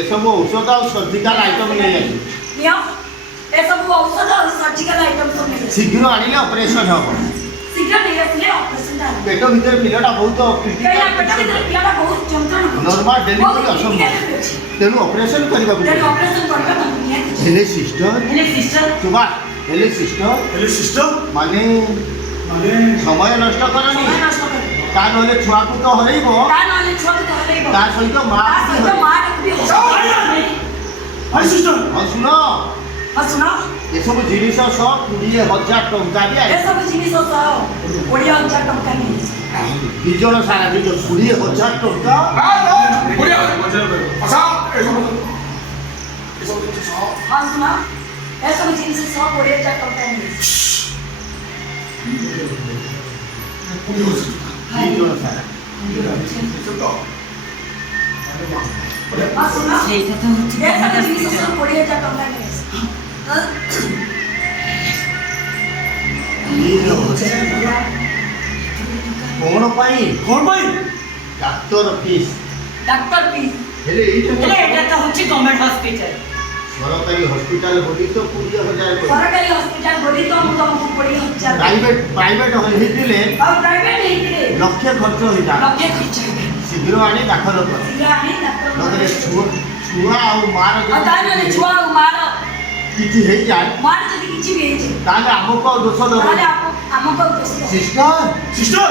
एसबू औषध और surgical item नहीं शीघ्र आनिले ऑपरेशन हम पेट भीतर पिलाटा बहुत नॉर्मल डेलीवरी असंभव तेणु ऑपरेशन करबा सिस्टर माने समय नष्ट करनी ता नले छुआ को तो हरइबो ता सहित मां सुनो ये सब जिनिस 20,000 टंका दिया ये सब जिनिस 20,000 टंका नहीं दिजन सारा दिज 20,000 टंका हाँ सुना ये सब जिनिस 20,000 टंका नहीं दिजन सारा हाँ सुना ये सब जिनिस 20,000 टंका नहीं कौन पाई डॉक्टर फीस हेले एटा तो होची गवर्नमेंट हॉस्पिटल सरकारी हॉस्पिटल बोली तो 20,000 सरकारी हॉस्पिटल बोली तो हम तुमको 20,000 प्राइवेट होइतिले और प्राइवेट हेतिले लक्ष खर्च होइता शीघ्र आनी दाखल कर नगरे छुआ और मार छुआ और मार किछि हे जाय मार जदी किछि भी हे ताले हमको दोष दो ताले हमको दोष दो सिस्टर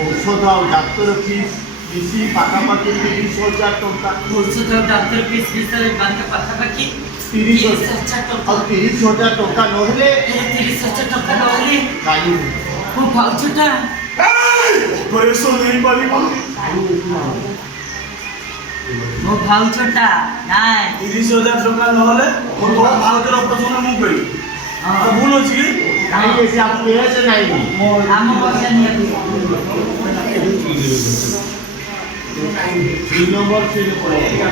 औषध और डॉक्टर फीस किसी पाखापाखि 30,000 टंका औषध और डॉक्टर फीस विषय बांध पाखापाखि 30,000 और 30,000 टंका नहले 30,000 टंका नहले काई वो भाउचटा ऑपरेशन नहीं पाली वो भाउचटा नाय 30,000 टंका नहले और तो भाउचर ऑपरेशन मु करी तो भूल अछि काई ऐसे आप पेज नहीं हम पैसा नहीं 3 नंबर से पड़ेगा